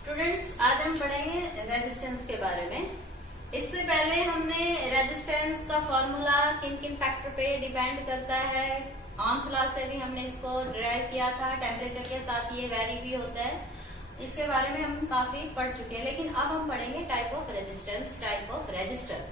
Students, आज हम पढ़ेंगे रेजिस्टेंस के बारे में। इससे पहले हमने रेजिस्टेंस का फॉर्मूला किन किन फैक्टर पे डिपेंड करता है, ऑम्स लॉ से भी हमने इसको डिराइव किया था। टेम्परेचर के साथ ये वेरी भी होता है, इसके बारे में हम काफी पढ़ चुके हैं। लेकिन अब हम पढ़ेंगे type of resistance, type of register.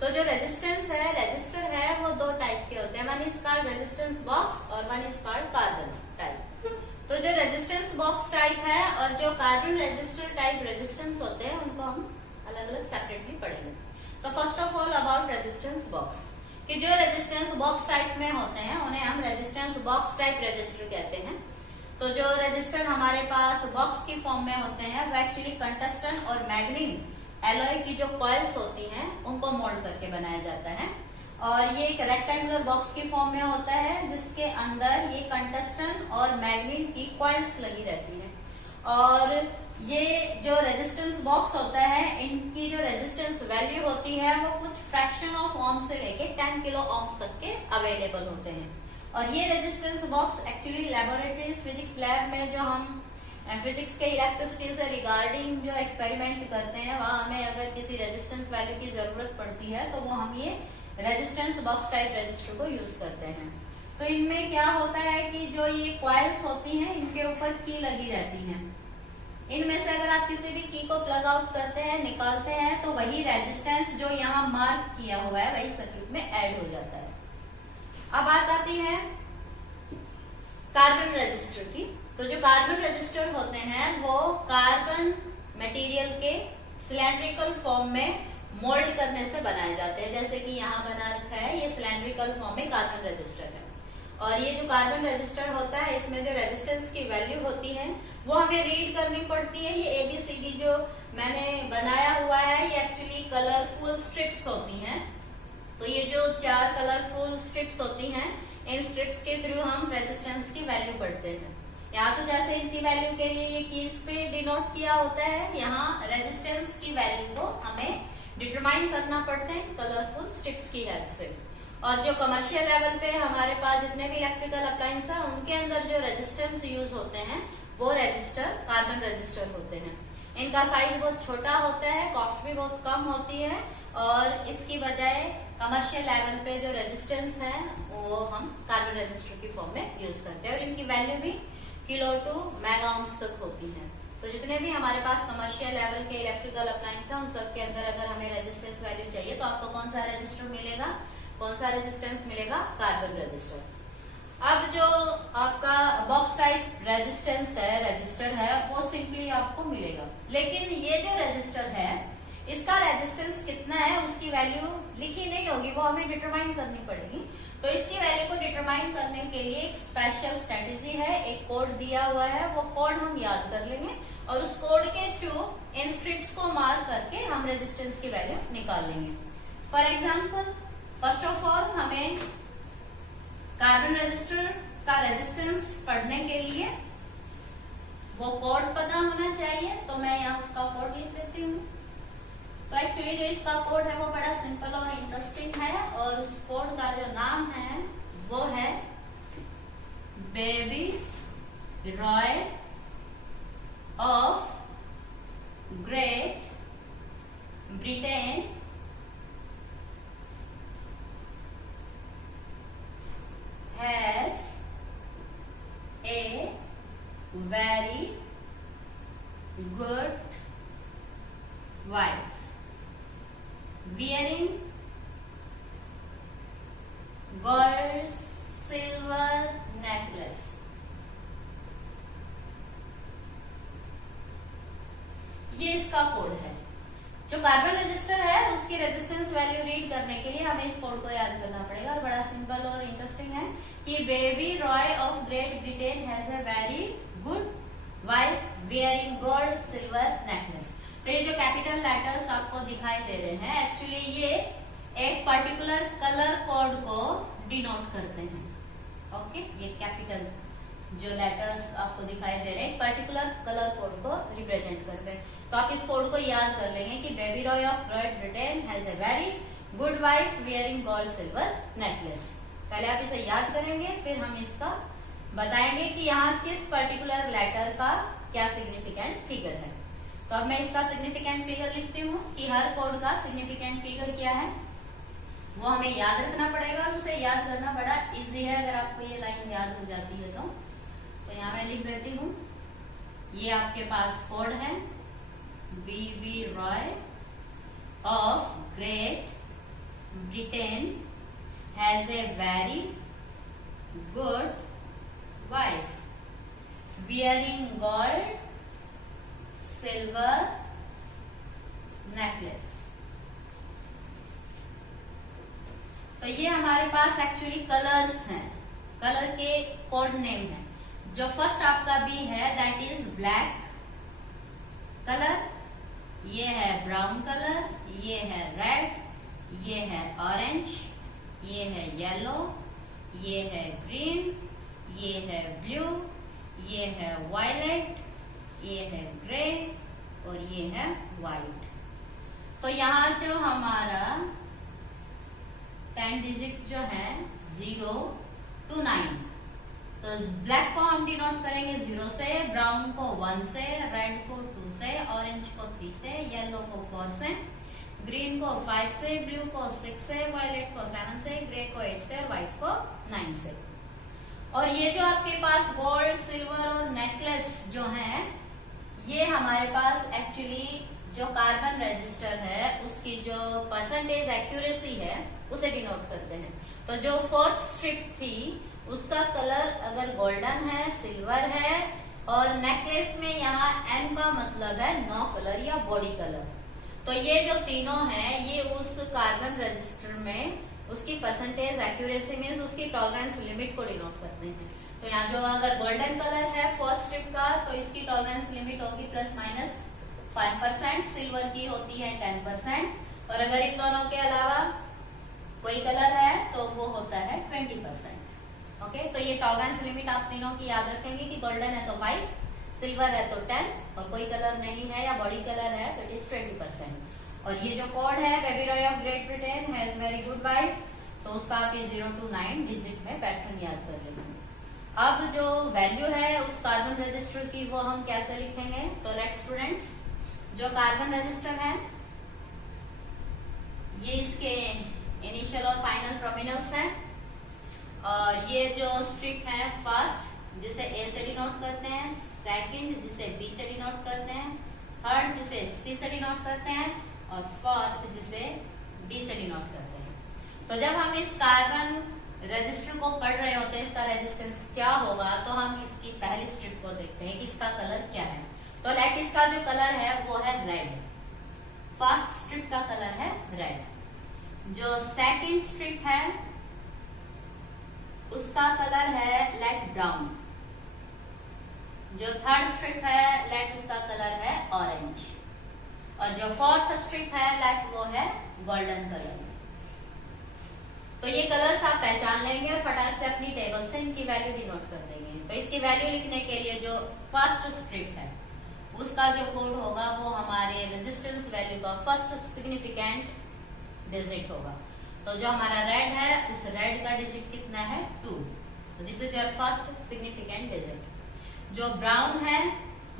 तो जो रेजिस्टेंस है, रजिस्टर है, वो दो टाइप के होते हैं। One is called resistance box और one is called carbon type. तो जो रेजिस्टेंस बॉक्स टाइप है और जो कार्बन रजिस्टर टाइप रेजिस्टेंस होते हैं, उनको हम अलग अलग सेपरेटली पढ़ेंगे। तो first of all about resistance box, कि जो रेजिस्टेंस बॉक्स टाइप में होते हैं उन्हें हम रेजिस्टेंस बॉक्स टाइप रजिस्टर कहते हैं। तो जो रजिस्टर हमारे पास बॉक्स की फॉर्म में होते हैं, वो एक्चुअली टंगस्टन और मैग्नीज एलॉय की जो कॉइल्स होती हैं उनको मोल्ड करके बनाया जाता है। और ये एक रेक्टेंगुलर बॉक्स की फॉर्म में होता है, जिसके अंदर ये टंगस्टन और मैग्नीज की कॉइल्स लगी रहती है। और ये जो रेजिस्टेंस बॉक्स होता है, इनकी जो रेजिस्टेंस वैल्यू होती है वो कुछ फ्रैक्शन ऑफ ओम से लेके 10 किलो ओम्स तक के अवेलेबल होते हैं। और ये resistance box actually laboratory physics lab में जो हम फिजिक्स के इलेक्ट्रिसिटी से रिगार्डिंग जो एक्सपेरिमेंट करते हैं, वहां हमें अगर किसी रेजिस्टेंस वैल्यू की जरूरत पड़ती है तो वो हम ये रेजिस्टेंस बॉक्स टाइप रजिस्टर को यूज करते हैं। तो इनमें क्या होता है कि जो ये कॉइल्स होती हैं, इनके ऊपर की लगी रहती है। इनमें से अगर आप किसी भी की को प्लग आउट करते हैं, निकालते हैं, तो वही रेजिस्टेंस जो यहाँ मार्क किया हुआ है वही सर्किट में ऐड हो जाता है। अब बात आती है कार्बन रजिस्टर की। तो जो कार्बन रजिस्टर होते हैं वो कार्बन मटेरियल के सिलेंड्रिकल फॉर्म में मोल्ड करने से बनाए जाते हैं। जैसे कि यहाँ बना रखा है, ये सिलेंड्रिकल फॉर्म में कार्बन रजिस्टर है। और ये जो कार्बन रजिस्टर होता है, इसमें जो रेजिस्टेंस की वैल्यू होती है वो हमें रीड करनी पड़ती है। ये ABCD जो मैंने बनाया हुआ है, ये एक्चुअली कलरफुल स्ट्रिप्स होती हैं। तो ये जो 4 कलरफुल स्ट्रिप्स होती हैं, इन स्ट्रिप्स के थ्रू हम रेजिस्टेंस की वैल्यू पढ़ते हैं। यहाँ तो जैसे इनकी वैल्यू के लिए ये कीज पे डिनोट किया होता है, यहाँ रेजिस्टेंस की वैल्यू को हमें डिटरमाइन करना पड़ता है कलरफुल स्ट्रिप्स की हेल्प से। और जो कमर्शियल लेवल पे हमारे पास जितने भी इलेक्ट्रिकल अप्लायंस है, उनके अंदर जो रेजिस्टेंस यूज होते हैं वो रजिस्टर कार्बन रजिस्टर होते हैं। इनका साइज बहुत छोटा होता है, कॉस्ट भी बहुत कम होती है, और इसकी बजाय कमर्शियल लेवल पे जो रेजिस्टेंस है वो हम कार्बन रजिस्टर की फॉर्म में यूज करते हैं। और इनकी वैल्यू भी किलो टू मेगा ओम्स तक होती है। तो जितने भी हमारे पास कमर्शियल लेवल के इलेक्ट्रिकल अप्लायंस है, उन सब के अंदर अगर हमें रेजिस्टेंस वैल्यू चाहिए तो आपको कौन सा रजिस्टर मिलेगा, कौन सा रेजिस्टेंस मिलेगा, कार्बन रजिस्टर। अब जो आपका बॉक्स टाइप रेजिस्टेंस है, रजिस्टर है, वो सिंपली आपको मिलेगा। लेकिन ये जो रजिस्टर है, इसका रेजिस्टेंस कितना है उसकी वैल्यू लिखी नहीं होगी, वो हमें डिटरमाइन करनी पड़ेगी। तो इसकी वैल्यू को डिटरमाइन करने के लिए एक स्पेशल स्ट्रेटेजी है, एक कोड दिया हुआ है, वो कोड हम याद कर लेंगे और उस कोड के थ्रू इन स्ट्रिप्स को मार्क करके हम रेजिस्टेंस की वैल्यू निकाल लेंगे। For example, first of all हमें कार्बन रजिस्टर का रेजिस्टेंस पढ़ने के लिए वो कोड पता होना चाहिए। तो मैं यहाँ उसका कोड लिख देती हूँ। तो एक्चुअली जो इसका कोड है वो बड़ा सिंपल और इंटरेस्टिंग है, और उस कोड का जो नाम है वो है baby Roy of Great Britain has a very good wife wearing gold silver necklace। ये इसका कोड है। जो कार्बन रजिस्टर है उसकी रेजिस्टेंस वैल्यू रीड करने के लिए हमें इस कोड को याद करना पड़ेगा, और बड़ा सिंपल और इंटरेस्टिंग है कि baby Roy of Great Britain has a very good wife wearing gold silver necklace. तो ये जो कैपिटल लेटर्स आपको दिखाई दे रहे हैं, एक्चुअली ये एक पर्टिकुलर कलर कोड को डिनोट करते हैं। ओके, ये कैपिटल जो लेटर्स आपको दिखाई दे रहे हैं पर्टिकुलर कलर कोड को रिप्रेजेंट करते हैं। तो आप इस कोड को याद कर लेंगे कि baby Roy of Great Britain has a very good wife wearing gold silver necklace. पहले आप इसे याद करेंगे, फिर हम इसका बताएंगे कि यहाँ किस पर्टिकुलर लेटर का क्या सिग्निफिकेंट फिगर है। तो अब मैं इसका सिग्निफिकेंट फिगर लिखती हूँ कि हर कोड का सिग्निफिकेंट फिगर क्या है, वो हमें याद रखना पड़ेगा और उसे याद करना बड़ा इजी है अगर आपको ये लाइन याद हो जाती है तो यहाँ मैं लिख देती हूँ। ये आपके पास कोड है, B B Roy of Great Britain has a very good wife wearing gold silver necklace। तो ये हमारे पास एक्चुअली कलर्स हैं, कलर के कोड नेम है। जो फर्स्ट आपका बी है दैट इज ब्लैक कलर, ये है ब्राउन कलर, ये है रेड, ये है ऑरेंज, ये है येलो, ये है ग्रीन, ये है ब्लू, ये है वायलेट, ये है ग्रे और ये है व्हाइट। तो यहाँ जो हमारा 10 डिजिट जो है 0 to 9, तो ब्लैक को हम डिनोट करेंगे 0 से, ब्राउन को 1 से, रेड को 2 से, ऑरेंज को 3 से, येलो को 4 से, ग्रीन को 5 से, ब्लू को 6 से, वायलेट को 7 से, ग्रे को 8 से और व्हाइट को 9 से। और ये जो आपके पास गोल्ड सिल्वर और नेकलेस जो है, ये हमारे पास एक्चुअली जो कार्बन रजिस्टर है उसकी जो परसेंटेज एक्यूरेसी है उसे डिनोट करते हैं। तो जो फोर्थ स्ट्रिप थी उसका कलर अगर गोल्डन है, सिल्वर है और नेकलेस में यहाँ एन का मतलब है नो कलर या बॉडी कलर, तो ये जो तीनों है ये उस कार्बन रजिस्टर में उसकी परसेंटेज एक्यूरेसी में उसकी टॉलरेंस लिमिट को डिनोट करते हैं। तो यहाँ जो अगर गोल्डन कलर है फर्स्ट स्ट्रिप का तो इसकी टॉलरेंस लिमिट होगी ±5%, सिल्वर की होती है 10% और अगर इन दोनों के अलावा कोई कलर है तो वो होता है 20%। ओके, तो ये टॉलरेंस लिमिट आप तीनों की याद रखेंगे कि गोल्डन है तो 5, सिल्वर है तो 10 और कोई कलर नहीं है या बॉडी कलर है तो इट इज 20%। और ये जो कोड है baby Roy of Great Britain has very good wife, तो उसका आप ये 0 to 9 डिजिट में पैटर्न याद कर लेंगे। अब जो वैल्यू है उस कार्बन रजिस्टर की वो हम कैसे लिखेंगे, तो लेट स्टूडेंट्स, जो कार्बन रजिस्टर है ये इसके इनिशियल और फाइनल टर्मिनल्स हैं और ये जो स्ट्रिप है फर्स्ट जिसे ए से डिनोट करते हैं, सेकंड जिसे बी से डिनोट करते हैं, थर्ड जिसे सी से डिनोट करते हैं और फोर्थ जिसे डी से डिनोट करते हैं। तो जब हम इस कार्बन रजिस्टर को पढ़ रहे होते हैं इसका रेजिस्टेंस क्या होगा, तो हम इसकी पहली स्ट्रिप को देखते हैं कि इसका कलर क्या है। तो लाइक इसका जो कलर है वो है रेड, फर्स्ट स्ट्रिप का कलर है रेड। जो सेकंड स्ट्रिप है उसका कलर है लाइट ब्राउन, जो थर्ड स्ट्रिप है लाइट उसका कलर है ऑरेंज और जो फोर्थ स्ट्रिप है लाइट वो है गोल्डन कलर। तो ये कलर्स आप पहचान लेंगे और फटाक से अपनी टेबल से इनकी वैल्यू डिनोट कर देंगे। तो इसकी वैल्यू लिखने के लिए जो फर्स्ट स्ट्रिप है उसका जो कोड होगा वो हमारे रेजिस्टेंस वैल्यू का फर्स्ट सिग्निफिकेंट डिजिट होगा। तो जो हमारा रेड है उस रेड का डिजिट कितना है 2, तो this is your first significant digit. जो ब्राउन है,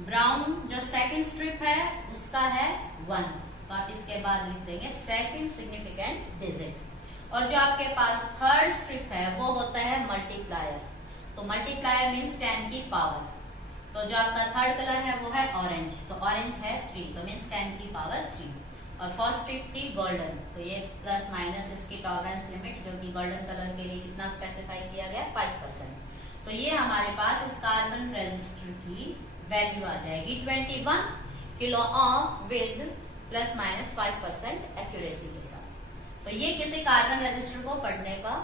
ब्राउन जो सेकंड स्ट्रिप है उसका है 1, तो आप इसके बाद लिख देंगे सेकंड सिग्निफिकेंट डिजिट। और जो आपके पास थर्ड स्ट्रिप है वो होता है मल्टीप्लायर, तो मल्टीप्लायर मीन्स 10 की पावर। तो जो आपका थर्ड कलर है वो है ऑरेंज, तो ऑरेंज है 3, तो मीन्स 10 की पावर 3। और फर्स्ट स्ट्रिप थी गोल्डन, तो ये प्लस माइनस इसकी टॉलरेंस लिमिट जो कि गोल्डन कलर के लिए कितना स्पेसिफाई किया गया 5%। तो ये हमारे पास इस कार्बन रजिस्टर की वैल्यू आ जाएगी 21 kilo ohm with plus minus 5% accuracy के साथ। तो ये किसी कार्बन रजिस्टर को पढ़ने का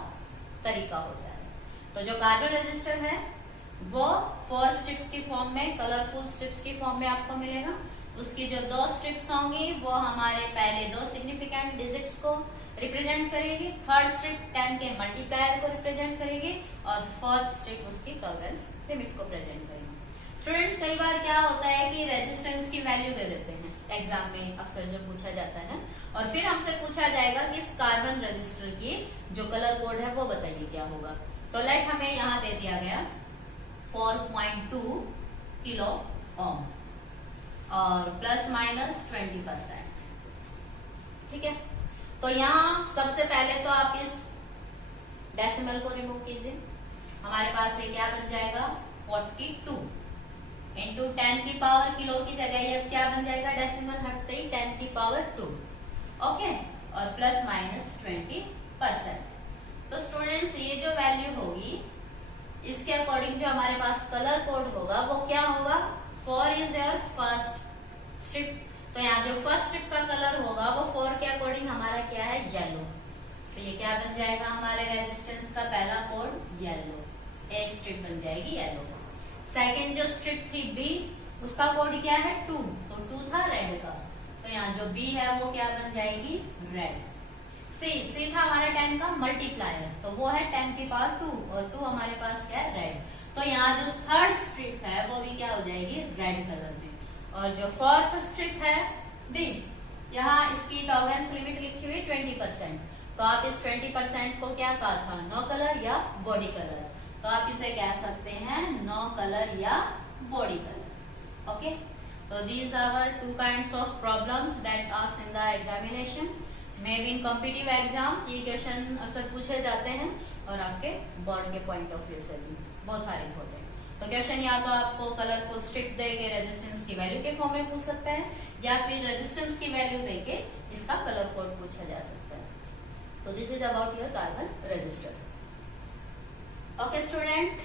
तरीका होता है। तो जो कार्बन रजिस्टर है वो 4 स्ट्रिप्स की फॉर्म में, कलरफुल स्ट्रिप्स की फॉर्म में आपको मिलेगा। उसकी जो 2 स्ट्रिप्स होंगी वो हमारे पहले 2 सिग्निफिकेंट डिजिट्स को रिप्रेजेंट करेगी, थर्ड स्ट्रिप 10 के मल्टीप्लायर को रिप्रेजेंट करेगी और फोर्थ स्ट्रिप उसकी टॉलरेंस लिमिट को प्रेजेंट करेगी। स्टूडेंट्स, कई बार क्या होता है कि रेजिस्टेंस की वैल्यू दे देते हैं, एग्जाम में अक्सर जो पूछा जाता है, और फिर हमसे पूछा जाएगा कि इस कार्बन रजिस्टर की जो कलर कोड है वो बताइए क्या होगा। तो लेट हमें यहाँ दे दिया गया 4.2 किलो ओम और प्लस माइनस 20%। ठीक है, तो यहाँ सबसे पहले तो आप इस डेसिमल को रिमूव कीजिए। हमारे पास ये क्या बन जाएगा 42 इंटू 10 की पावर किलो की जगह ये क्या बन जाएगा, डेसिमल हटते ही 10 की पावर 2। ओके, और प्लस माइनस 20%। तो स्टूडेंट्स ये जो वैल्यू होगी इसके अकॉर्डिंग जो हमारे पास कलर कोड होगा वो क्या होगा, 4 इज योर फर्स्ट स्ट्रिप। तो यहाँ जो फर्स्ट स्ट्रिप का कलर होगा वो 4 के अकॉर्डिंग हमारा क्या है, येलो। तो ये क्या बन जाएगा हमारे रेजिस्टेंस का पहला कोड येलो, ए स्ट्रिप बन जाएगी येलो। सेकेंड जो स्ट्रिप थी बी, उसका कोड क्या है 2, तो 2 था रेड का, तो यहाँ जो बी है वो क्या बन जाएगी रेड। सी था हमारा 10 का मल्टीप्लायर, तो वो है 10 की पावर 2 और 2 हमारे पास क्या है रेड। तो यहाँ जो थर्ड स्ट्रिप है वो भी क्या हो जाएगी रेड कलर में। और जो फोर्थ स्ट्रिप है डी, यहाँ इसकी टॉलरेंस लिमिट लिखी हुई 20%, तो आप इस 20% को क्या कहा था, नो कलर या बॉडी कलर, तो आप इसे कह सकते हैं नो कलर या बॉडी कलर। ओके, तो these our 2 kinds of problems that asked in the examination. May be in competitive exam ये क्वेश्चन अक्सर पूछे जाते हैं और आपके बोर्ड के पॉइंट ऑफ व्यू से भी बहुत सारे होते हैं। तो क्वेश्चन या तो आपको कलरफुल स्ट्रिप दे के रेजिस्टेंस की वैल्यू के फॉर्म में पूछ सकता है, या फिर रेजिस्टेंस की वैल्यू दे के इसका कलर कोड पूछा जा सकता है। तो this is about your carbon register. Okay student,